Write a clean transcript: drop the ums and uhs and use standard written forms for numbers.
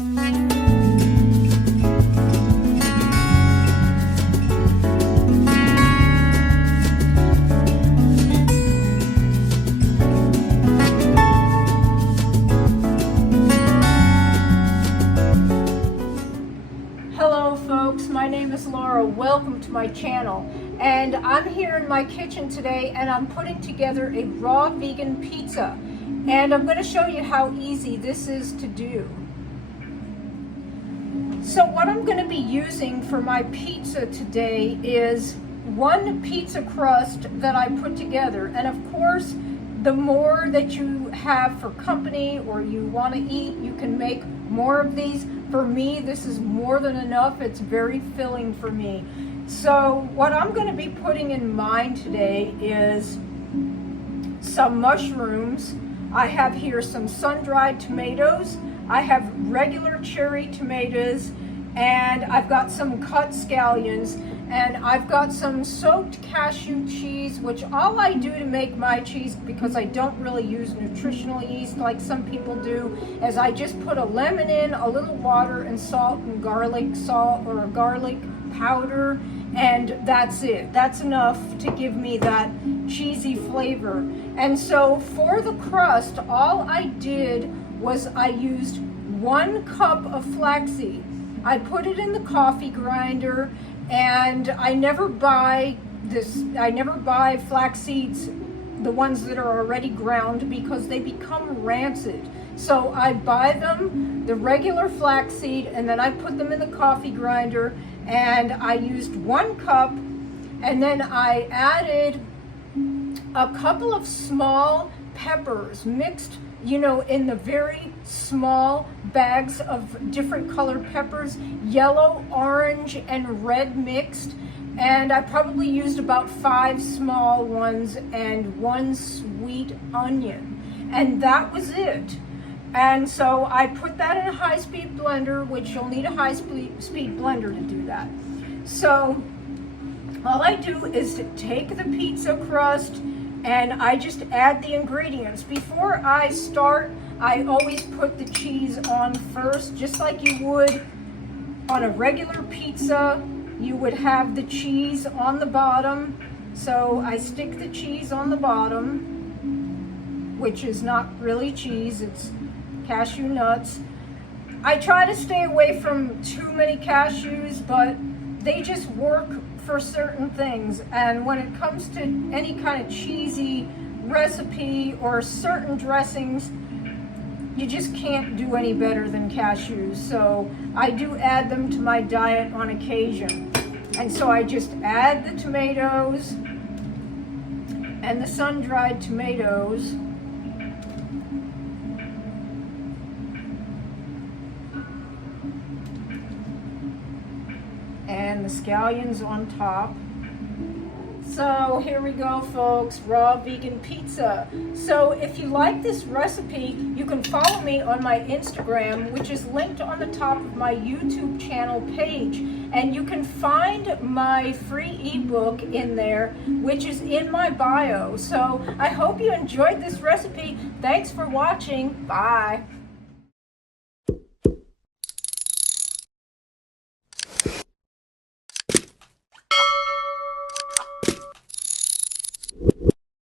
Hello folks, my name is Laura. Welcome to my channel. And I'm here in my kitchen today and I'm putting together a raw vegan pizza. And I'm going to show you how easy this is to do. So what I'm going to be using for my pizza today is one pizza crust that I put together. And of course, the more that you have for company or you want to eat, you can make more of these. For me, this is more than enough. It's very filling for me. So what I'm going to be putting in mine today is some mushrooms. I have here some sun-dried tomatoes. I have regular cherry tomatoes, and I've got some cut scallions, and I've got some soaked cashew cheese, which all I do to make my cheese, because I don't really use nutritional yeast like some people do, is I just put a lemon in, a little water, and salt and garlic salt or garlic powder, and that's it. That's enough to give me that cheesy flavor. And so for the crust, all I did was I used 1 cup of flaxseed. I put it in the coffee grinder, and I never buy flax seeds, the ones that are already ground, because they become rancid. So I buy them, the regular flax seed, and then I put them in the coffee grinder, and I used 1 cup, and then I added a couple of small peppers mixed, you know, in the very small bags of different colored peppers, yellow, orange, and red mixed. And I probably used about 5 small ones and 1 sweet onion. And that was it. And so I put that in a high-speed blender, which you'll need a high-speed blender to do that. So all I do is take the pizza crust and I just add the ingredients. Before I start, I always put the cheese on first, just like you would on a regular pizza. You would have the cheese on the bottom. So I stick the cheese on the bottom, which is not really cheese, it's cashew nuts. I try to stay away from too many cashews, but they just work for certain things. And when it comes to any kind of cheesy recipe or certain dressings, you just can't do any better than cashews. So I do add them to my diet on occasion. And so I just add the tomatoes and the sun-dried tomatoes. And the scallions on top. So here we go, folks, raw vegan pizza. So if you like this recipe, you can follow me on my Instagram, which is linked on the top of my YouTube channel page. And you can find my free ebook in there, which is in my bio. So I hope you enjoyed this recipe. Thanks for watching. Bye.